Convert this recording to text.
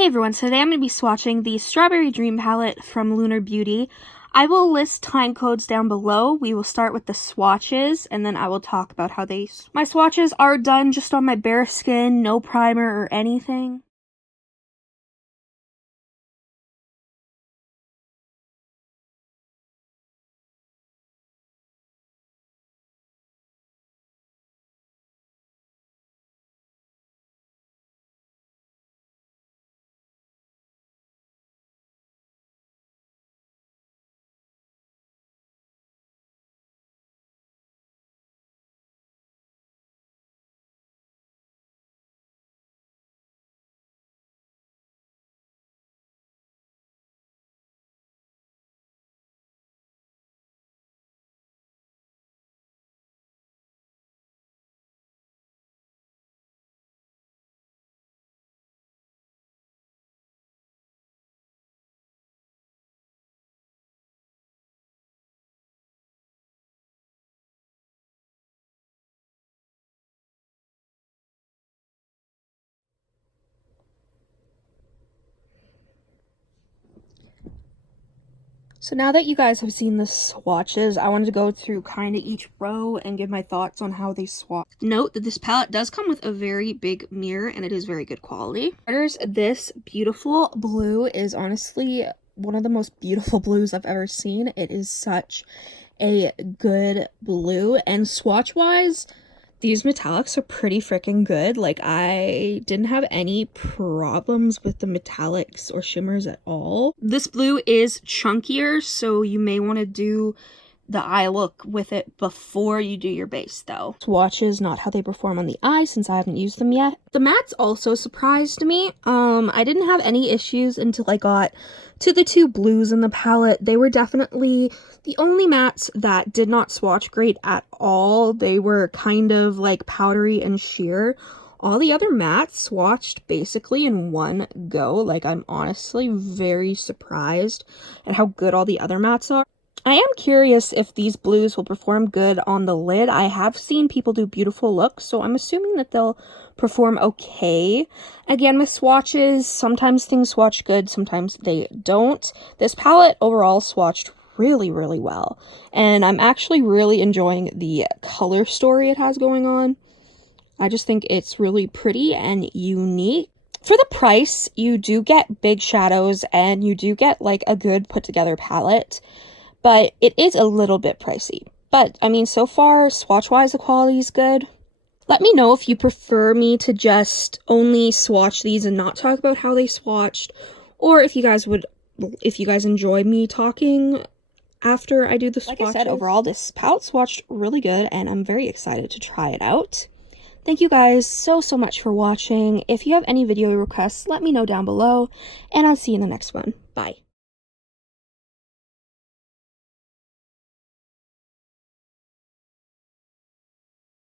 Hey everyone, so today I'm going to be swatching the Strawberry Dream palette from Lunar Beauty. I will list time codes down below. We will start with the swatches, and then I will talk about how my swatches are done just on my bare skin, no primer or anything. So now that you guys have seen the swatches, I wanted to go through kind of each row and give my thoughts on how they swatch. Note that this palette does come with a very big mirror and it is very good quality. This beautiful blue is honestly one of the most beautiful blues I've ever seen. It is such a good blue, and swatch wise, these metallics are pretty freaking good. Like, I didn't have any problems with the metallics or shimmers at all. This blue is chunkier, so you may want to do the eye look with it before you do your base though. Swatches, not how they perform on the eye since I haven't used them yet. The mattes also surprised me. I didn't have any issues until I got to the two blues in the palette. They were definitely the only mattes that did not swatch great at all. They were kind of like powdery and sheer. All the other mattes swatched basically in one go. Like, I'm honestly very surprised at how good all the other mattes are. I am curious if these blues will perform good on the lid. I have seen people do beautiful looks, so I'm assuming that they'll perform okay. Again, with swatches, sometimes things swatch good, sometimes they don't. This palette overall swatched really, really well, and I'm actually really enjoying the color story it has going on. I just think it's really pretty and unique. For the price, you do get big shadows and you do get like a good put together palette. But it is a little bit pricey. But, I mean, so far, swatch-wise, the quality is good. Let me know if you prefer me to just only swatch these and not talk about how they swatched, or if you guys enjoy me talking after I do the swatches. Like I said, overall, this palette swatched really good, and I'm very excited to try it out. Thank you guys so much for watching. If you have any video requests, let me know down below, and I'll see you in the next one. Bye.